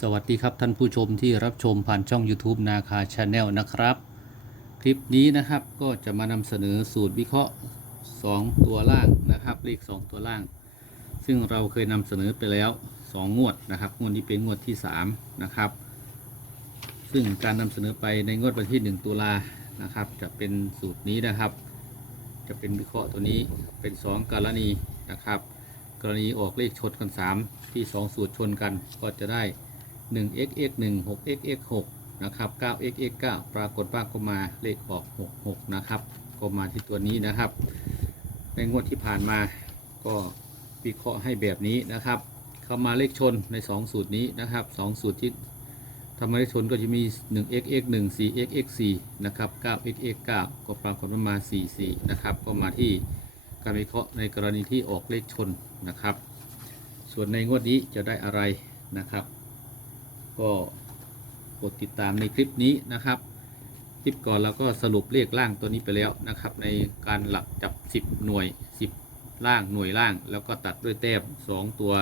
สวัสดีครับท่านผู้ชมที่รับชมผ่านช่อง YouTube นาคาชาแนลนะครับ คลิปนี้นะครับก็จะมานำเสนอสูตรวิเคราะห์ 2 ตัวล่างนะครับ เลข 2 ตัวล่าง ซึ่งเราเคยนำเสนอไปแล้ว 2 งวดนะครับ งวดนี้เป็นงวดที่ 3 นะครับ ซึ่งการนำเสนอไปในงวดวันที่ 1 ตุลานะครับ จะเป็นสูตรนี้นะครับ จะเป็นวิเคราะห์ตัวนี้เป็น 2 กรณีนะครับ กรณีออกเลขชนกัน 3 ที่ 2 สูตรชนกันก็จะได้ 1 x x 1 6 x x 6นะครับ9 x x 9ปรากฏว่าก็มาเลขออก 66 นะครับ ก็มาที่ตัวนี้นะครับ ในงวดที่ผ่านมาก็วิเคราะห์ให้แบบนี้นะครับ เข้ามาเลขชนใน 2 สูตรนี้นะครับ 2 สูตรที่ทำมาเลขชนก็จะมี 1 x x 1 4 x x 4นะครับ9 x x 9ก็ปรากฏว่ามา 44 นะครับ ก็มาที่การวิเคราะห์ในกรณีที่ออกเลขชนนะครับ ส่วนในงวดนี้จะได้อะไรนะครับ ก็กดติดตามในคลิปนี้นะครับ คลิปก่อนเราก็สรุปเลขล่างตัวนี้ไปแล้วนะครับ ในการหลักจับ 10 หน่วย 10 ล่างหน่วยล่าง แล้วก็ตัดด้วยแต้ม2 ตัว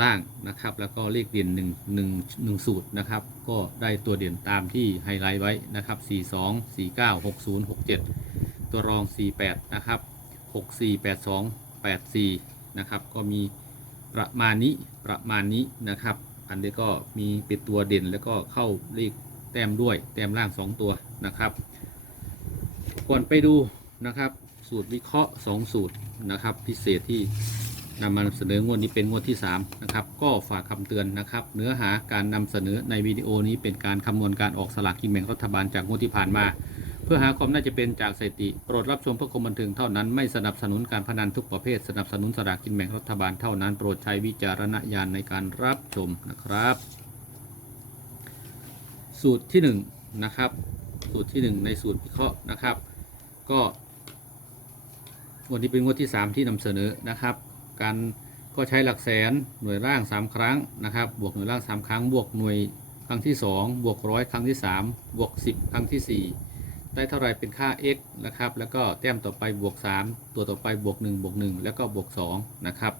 ล่างนะครับ แล้วก็เลขเด่น1 1 1สูตรนะครับ ก็ได้ตัวเด่นตามที่ไฮไลท์ไว้นะครับ42 49 60 67 ตัวรอง 48 นะครับ 64 82 84 นะครับ ก็มีประมาณนี้ประมาณนี้นะครับ อันนี้ก็มีเป็นตัวเด่นแล้วก็เข้าเลขแต้มด้วยแต้มล่าง 2 ตัวนะครับ ก่อนไปดูนะครับสูตรวิเคราะห์ 2 สูตรนะครับ พิเศษที่นำมาเสนองวดนี้เป็นงวดที่ 3 นะครับ ก็ฝากคำเตือนนะครับ เนื้อหาการนำเสนอในวิดีโอนี้เป็นการคำนวณการออกสลากกินแบ่งรัฐบาลจากงวดที่ผ่านมา พื่อหาความน่าจะเป็นจากสถิติ โปรดรับชมเพื่อความบันเทิงเท่านั้น ไม่สนับสนุนการพนันทุกประเภท สนับสนุนสลากกินแบ่งรัฐบาลเท่านั้น โปรดใช้วิจารณญาณในการรับชมนะครับ สูตรที่1นงนะครับ สูตรที่ 1 ในสูตรวิเคราะห์นะครับ ก็วันนี้เป็นงวดที่ 3 ที่นำเสนอนะครับ การก็ใช้หลักแสนหน่วยร่าง 3 ครั้งนะครับ บวกหน่วยร่าง 3 ครั้ง บวกหน่วยครั้งที่ 2 บวกร้อยครั้งที่ 3 บวก 10 ครั้งที่ 4 ได้เท่าไรเป็นค่า x นะครับ แล้วก็แต้มต่อไปบวก 3 ตัวต่อไปบวก1บวก1แล้วก็บวก2นะครับ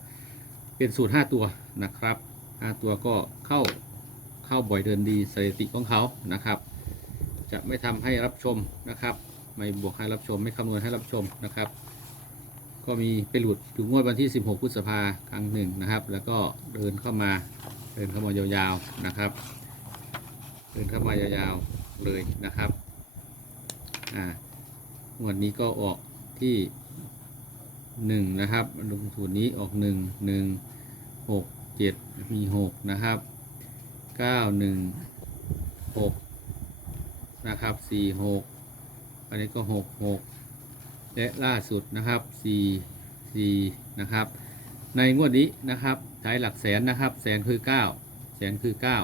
เป็นสูตร 5 ตัวนะครับ 5 ตัวก็เข้าเข้าบ่อยเดินดีสถิติของเขานะครับ จะไม่ทำให้รับชมนะครับ ไม่บวกให้รับชม ไม่คำนวณให้รับชมนะครับ ก็มีไปหลุดถึงงวดวันที่ 16พฤษภาครั้งหนึ่งนะครับ แล้วก็เดินเข้ามาเดินเข้ามายาวๆนะครับ เดินเข้ามายาวๆเลยนะครับ อ่างวดนี้ก็ออกที่หนึ่งนะครับลงสูตรนี้ออกหนึ่งหนึ่งหกเจ็ดมีหกนะครับเก้าหนึ่งหกนะครับสี่หกอันนี้ก็หกหกและล่าสุดนะครับสี่สี่นะครับ ในงวดนี้นะครับใช้หลักแสนนะครับ แสนคือเก้าแสนคือเก้า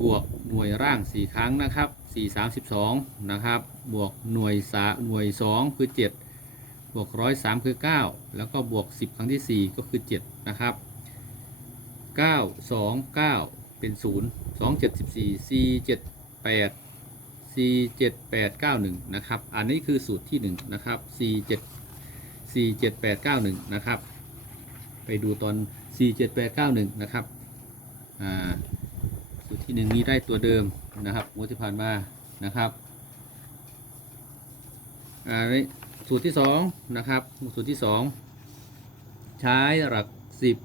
บวกหน่วยร่าง4ครั้งนะครับ 4 32นะครับ บวกหน่วยสาหน่วย2คือ7บวกร้อยสามคือ9แล้วก็บวก10ครั้งที่4ก็คือ7นะครับ9 2 9เป็น0 2 7 14 4 7 8 4 7 8 9 1นะครับ อันนี้คือสูตรที่1นะครับ4 7 4 7 8 9 1นะครับ ไปดูตอน4 7 8 9 1นะครับอ่า สูตรที่หนึ่งนี้ได้ตัวเดิมนะครับงวดที่ผ่านมานะครับอ่าสูตรที่สองนะครับ สูตรที่สองใช้หลักสิบ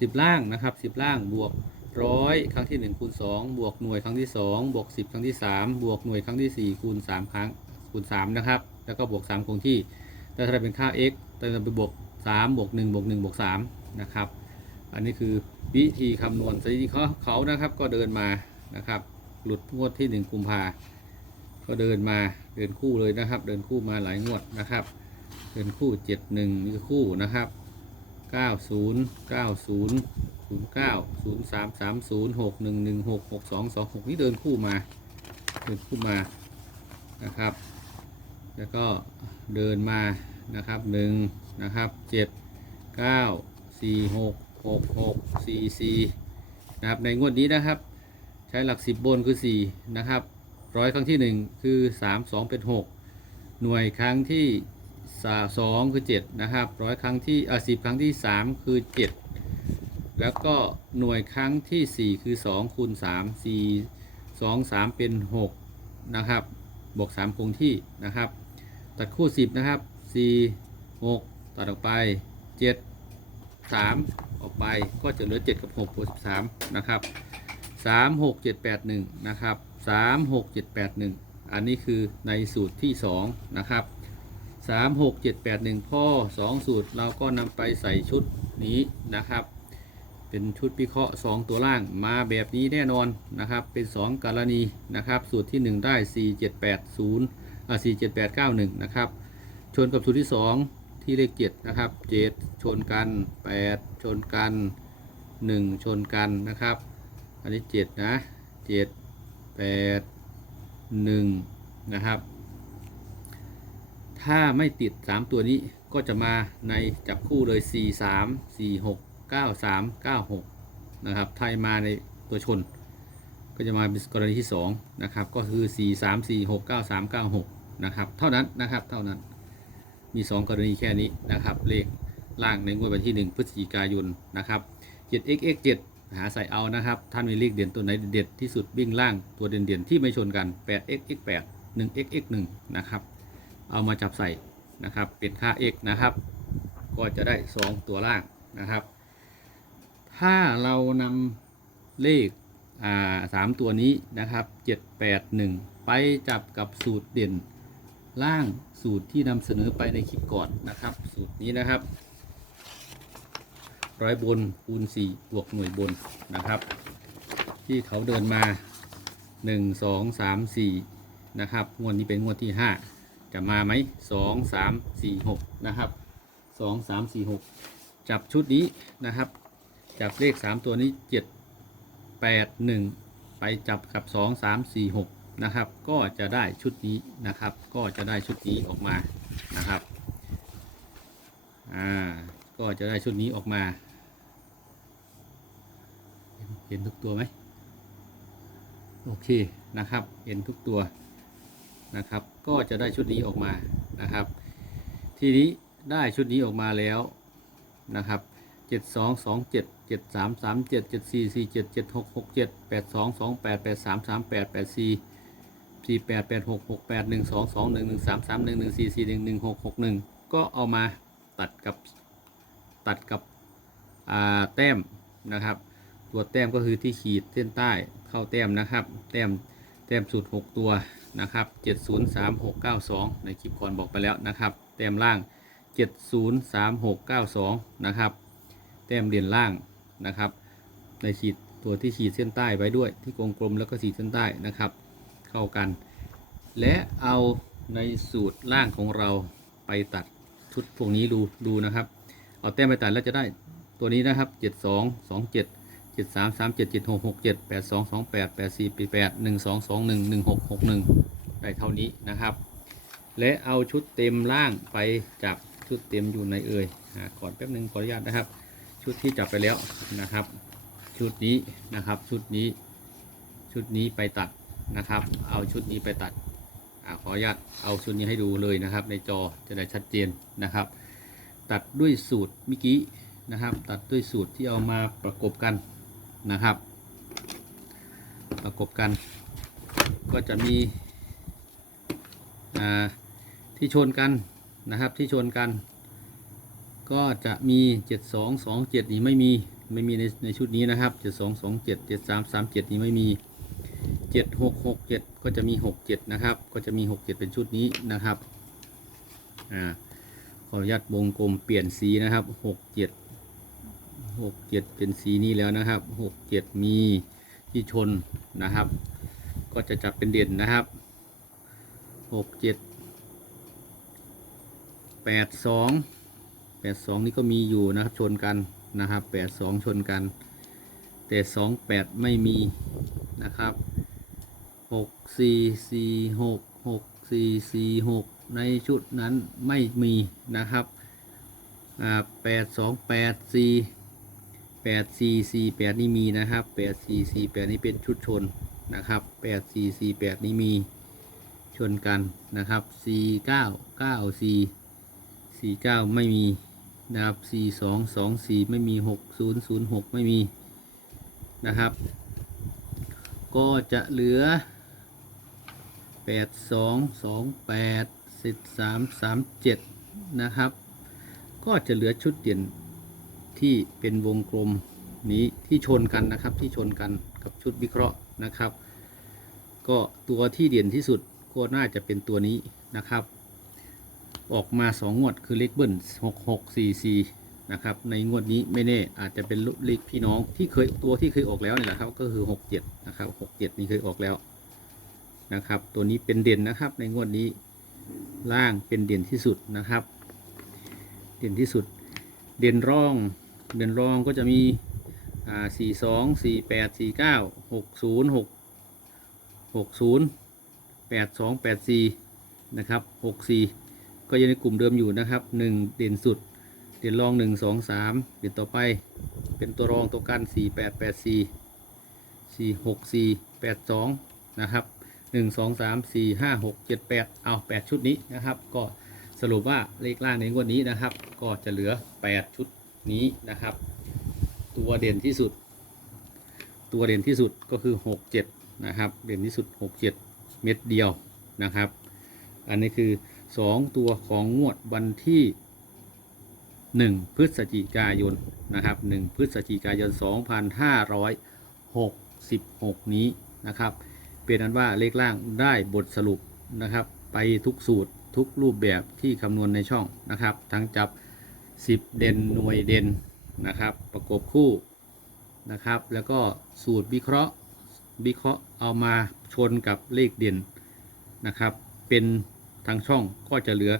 สิบล่างนะครับสิบล่างบวกร้อยครั้งที่หนึ่งคูณสองบวกหน่วยครั้งที่สองบวกสิบครั้งที่สามบวกหน่วยครั้งที่สี่คูณสามครั้งคูณสามนะครับ แล้วก็บวกสามคงที่แต่ถ้าเป็นค่า x แต่เราไปบวกสามบวกหนึ่งบวกหนึ่งบวกสามนะครับ อันนี้คือวิธีคำนวณสถิติเขาเขานะครับ ก็เดินมานะครับ หลุดงวดที่หนึ่งกุมภาก็เดินมาเดินคู่เลยนะครับ เดินคู่มาหลายงวดนะครับ เดินคู่เจ็ดหนึ่งนี่คู่นะครับเก้าศูนย์เก้าศูนย์ศูนย์เก้าศูนย์สามสามศูนย์หกหนึ่งหนึ่งหกหกสองสองหกนี่เดินคู่มาเดินคู่มานะครับ แล้วก็เดินมานะครับหนึ่งนะครับเจ็ดเก้าสี่ หกหกสี่สี่นะครับในงวดนี้นะครับ ใช้หลักสิบบนคือสี่นะครับร้อยครั้งที่หนึ่งคือสามสองเป็นหกหน่วยครั้งที่สาสองคือเจ็ดนะครับร้อยครั้งที่อ่าสิบครั้งที่สามคือเจ็ดแล้วก็หน่วยครั้งที่4คือ2คูณ3 4 2 3เป็น6นะครับบวก3คงที่นะครับ ตัดคู่10นะครับ4 6ตัดออกไป7 3 ออกไปก็จะเหลือ 7 กับ6บวก13 นะครับ 3 6 7 8 1 นะครับ 3 6 7 8 1 อันนี้คือในสูตรที่ 2 นะครับ 3 6 7 8 1พ่อ2 สูตรเราก็นำไปใส่ชุดนี้นะครับ เป็นชุดวิเคราะห์ 2 ตัวล่างมาแบบนี้แน่นอนนะครับ เป็น 2 กรณีนะครับ สูตรที่ 1 ได้ 4 7 8 0อ่า4 7 8 9 1 นะครับ ชนกับสูตรที่ 2 ที่เลข7นะครับ7ชนกัน8ชนกัน1ชนกันนะครับ อันนี้7นะ7 8 1นะครับ ถ้าไม่ติด3ตัวนี้ก็จะมาในจับคู่เลย4 3 4 6 9 3 9 6นะครับถ้ามาในตัวชน ก็จะมาเป็นกรณีที่2นะครับ ก็คือ4 3 4 6 9 3 9 6นะครับ เท่านั้นนะครับ เท่านั้น มี 2 กรณีแค่นี้นะครับ เลขล่างในงวดวันที่ 1 พฤศจิกายนนะครับ 7xx 7 หาใส่เอานะครับ ท่านมีเลขเด่นตัวไหนเด็ดที่สุดวิ่งล่างตัวเด่นๆที่ไม่ชนกัน 8xx 8 1xx 1 นะครับ เอามาจับใส่นะครับ เป็นค่า x นะครับ ก็จะได้ 2 ตัวล่างนะครับ ถ้าเรานำเลขสามตัวนี้นะครับ 7 8 1 ไปจับกับสูตรเด่น ล่างสูตรที่นำเสนอไปในคลิปก่อนนะครับ สูตรนี้นะครับร้อยบนคูณ4บวกหน่วยบนนะครับ ที่เขาเดินมา 1 2 3 4 นะครับ งวดนี้เป็นงวดที่ 5 จะมาไหมสองสามสี่หกนะครับสองสามสี่หกจับชุดนี้นะครับ จับเลขสามตัวนี้เจ็ดแปดหนึ่งไปจับกับสองสามสี่หก นะครับ ก็จะได้ชุดนี้นะครับ ก็จะได้ชุดนี้ออกมานะครับอ่าก็จะได้ชุดนี้ออกมา เห็นทุกตัวไหมโอเคนะครับ เห็นทุกตัวนะครับ ก็จะได้ชุดนี้ออกมานะครับ ทีนี้ได้ชุดนี้ออกมาแล้วนะครับ7 2 2 7 7 3 3 7 7 4 4 7 7 6 6 7 8 2 2 8 8 3 3 8 8 4 4 8 8 6 6 8 1 2 2 1 1 3 3 1 1 4 4 1 1 6 6 1ก็เอามาตัดกับตัดกับแต้มนะครับ ตัวแต้มก็คือที่ขีดเส้นใต้เข้าแต้มนะครับ แต้มแต้มสูตร 6 ตัวนะครับ 703692 ในคลิปก่อนบอกไปแล้วนะครับ แต้มล่าง 703692 นะครับ แต้มเด่นล่างนะครับ ในขีดตัวที่ขีดเส้นใต้ไว้ด้วยที่กลมกลมๆแล้วก็ขีดเส้นใต้นะครับ เข้ากัน และเอาในสูตรล่างของเราไปตัดชุดพวกนี้ดูดูนะครับ เอาแต้มไปตัดแล้วจะได้ตัวนี้นะครับ 72 27เจ็ดสามสามเจ็ดเจ็ดหกหกเจ็ดแปดสองสองแปดแปดสี่แปดหนึ่งสองสองหนึ่งหนึ่งหกหกหนึ่งได้เท่านี้นะครับ และเอาชุดเต็มล่างไปจับชุดเต็มอยู่ในเอ่ยาก่อนแป๊บหนึ่งขออนุญาตนะครับ ชุดที่จับไปแล้วนะครับ ชุดนี้นะครับ ชุดนี้ ชุดนี้ไปตัด นะครับ เอาชุดนี้ไปตัดอขออนุญาตเอาชุดนี้ให้ดูเลยนะครับ ในจอจะได้ชัดเจนนะครับ ตัดด้วยสูตรเมื่อกี้นะครับ ตัดด้วยสูตรที่เอามาประกบกันนะครับ ประกบกัน ก็จะมีที่ชนกันนะครับที่ชนกัน ก็จะมี 7227 นี้ไม่มีไม่มีในในชุดนี้นะครับ 7227 7337 นี้ไม่มี 7667ก็จะมี67นะครับ ก็จะมี67เป็นชุดนี้นะครับ อ่า ขออนุญาตวงกลมเปลี่ยนสีนะครับ67หกเจ็ดเป็นสีนี้แล้วนะครับหกเจ็ดมีที่ชนนะครับ ก็จะจับเป็นเด่นนะครับหกเจ็ดแปดสองแปดสองนี่ก็มีอยู่นะครับชนกันนะครับแปดสองชนกัน แต่สองแปดไม่มีนะครับ หกสี่สี่หกหกสี่สี่หกในชุดนั้นไม่มีนะครับอ่าแปดสองแปดสี่แปดสี่สี่แปดนี่มีนะครับแปดสี่สี่แปดนี่เป็นชุดชนนะครับแปดสี่สี่แปดนี่มีชนกันนะครับสี่เก้าเก้าสี่สี่เก้าไม่มีนะครับสี่สองสองสี่ไม่มีหกศูนย์ศูนย์หกไม่มีนะครับ ก็จะเหลือ แปดสองสองแปดสิบสามสามเจ็ดนะครับ ก็จะเหลือชุดเด่นที่เป็นวงกลมนี้ที่ชนกันนะครับที่ชนกันกับชุดวิเคราะห์นะครับ ก็ตัวที่เด่นที่สุดก็น่าจะเป็นตัวนี้นะครับ ออกมา2งวดคือเลขเบิ้ล6 6 4 4นะครับในงวดนี้ไม่แน่อาจจะเป็นเลขพี่น้องที่เคยตัวที่เคยออกแล้วนี่แหละครับก็คือ 6 7นะครับ6 7 นี่เคยออกแล้ว นะครับ ตัวนี้เป็นเด่นนะครับ ในงวดนี้ล่างเป็นเด่นที่สุดนะครับ เด่นที่สุด เด่นร่อง เด่นร่องก็จะมีอ่าสี่สองสี่แปดสี่เก้าหกศูนย์หกหกศูนย์แปดสองแปดสี่นะครับหกสี่ก็ยังในกลุ่มเดิมอยู่นะครับหนึ่งเด่นสุด เด่นรองหนึ่งสองสามเด่นต่อไป เป็นตัวรองตัวกันสี่แปดแปดสี่สี่หกสี่แปดสองนะครับ หนึ่งสองสามสี่ห้าหกเจ็ดแปดเอาแปดชุดนี้นะครับ ก็สรุปว่าเลขล่างในงวดนี้นะครับ ก็จะเหลือแปดชุดนี้นะครับ ตัวเด่นที่สุด ตัวเด่นที่สุดก็คือ67นะครับ เด่นที่สุด67เม็ดเดียวนะครับ อันนี้คือ2ตัวของงวดวันที่1พฤศจิกายนนะครับ1พฤศจิกายน2566นี้นะครับ เป็นอันว่าเลขล่างได้บทสรุปนะครับ ไปทุกสูตรทุกรูปแบบที่คำนวณในช่องนะครับ ทั้งจับ 10 เด่นหน่วยเด่นนะครับ ประกบคู่นะครับ แล้วก็สูตรวิเคราะห์วิเคราะห์เอามาชนกับเลขเด่นนะครับ เป็นทางช่องก็จะเหลือ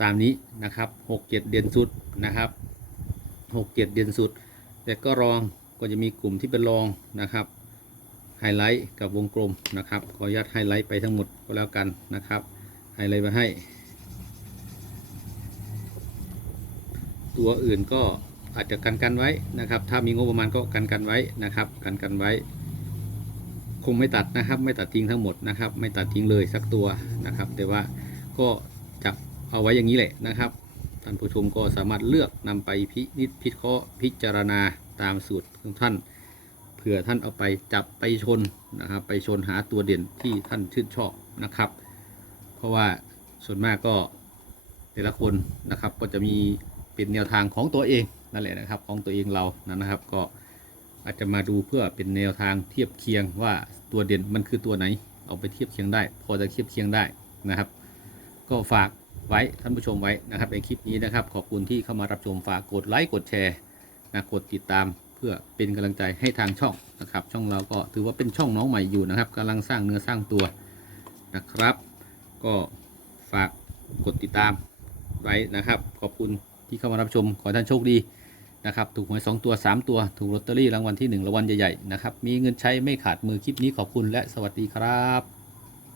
ตามนี้นะครับ 6 7 เด่นสุดนะครับ 6 7 เด่นสุด แต่ก็รองก็จะมีกลุ่มที่เป็นรองนะครับ ไฮไลท์กับวงกลมนะครับ ขออนุญาตไฮไลท์ไปทั้งหมดก็แล้วกันนะครับไฮไลท์มาให้ ตัวอื่นก็อาจจะกันกันไว้นะครับ ถ้ามีงบประมาณก็กันกันไว้นะครับ กันกันไว้ คงไม่ตัดนะครับ ไม่ตัดทิ้งทั้งหมดนะครับ ไม่ตัดทิ้งเลยสักตัวนะครับ แต่ว่าก็จับเอาไว้อย่างนี้แหละนะครับท่านผู้ชมก็สามารถเลือกนำไปพินิจพิเคราะห์พิจารณาตามสูตรของท่าน เผื่อท่านเอาไปจับไปชนนะครับ ไปชนหาตัวเด่นที่ท่านชื่นชอบนะครับ เพราะว่าส่วนมากก็แต่ละคนนะครับก็จะมีเป็นแนวทางของตัวเองนั่นแหละนะครับของตัวเองเรานะครับ ก็อาจจะมาดูเพื่อเป็นแนวทางเทียบเคียงว่าตัวเด่นมันคือตัวไหน เอาไปเทียบเคียงได้ พอจะเทียบเคียงได้นะครับ ก็ฝากไว้ท่านผู้ชมไว้นะครับในคลิปนี้นะครับ ขอบคุณที่เข้ามารับชมฝากกดไลค์กดแชร์นะกดติดตาม พื่อเป็นกำลังใจให้ทางช่องนะครับ ช่องเราก็ถือว่าเป็นช่องน้องใหม่อยู่นะครับกำลังสร้างเนื้อสร้างตัวนะครับ ก็ฝากกดติดตามไว้นะครับ ขอบคุณที่เข้ามารับชมขอท่านโชคดีนะครับ ถูกหวย2ตัว 3 ตัว ถูกลอตเตอรี่รางวัลที่1รางวัลใหญ่ๆนะครับ มีเงินใช้ไม่ขาดมือคลิปนี้ขอบคุณและสวัสดีครับ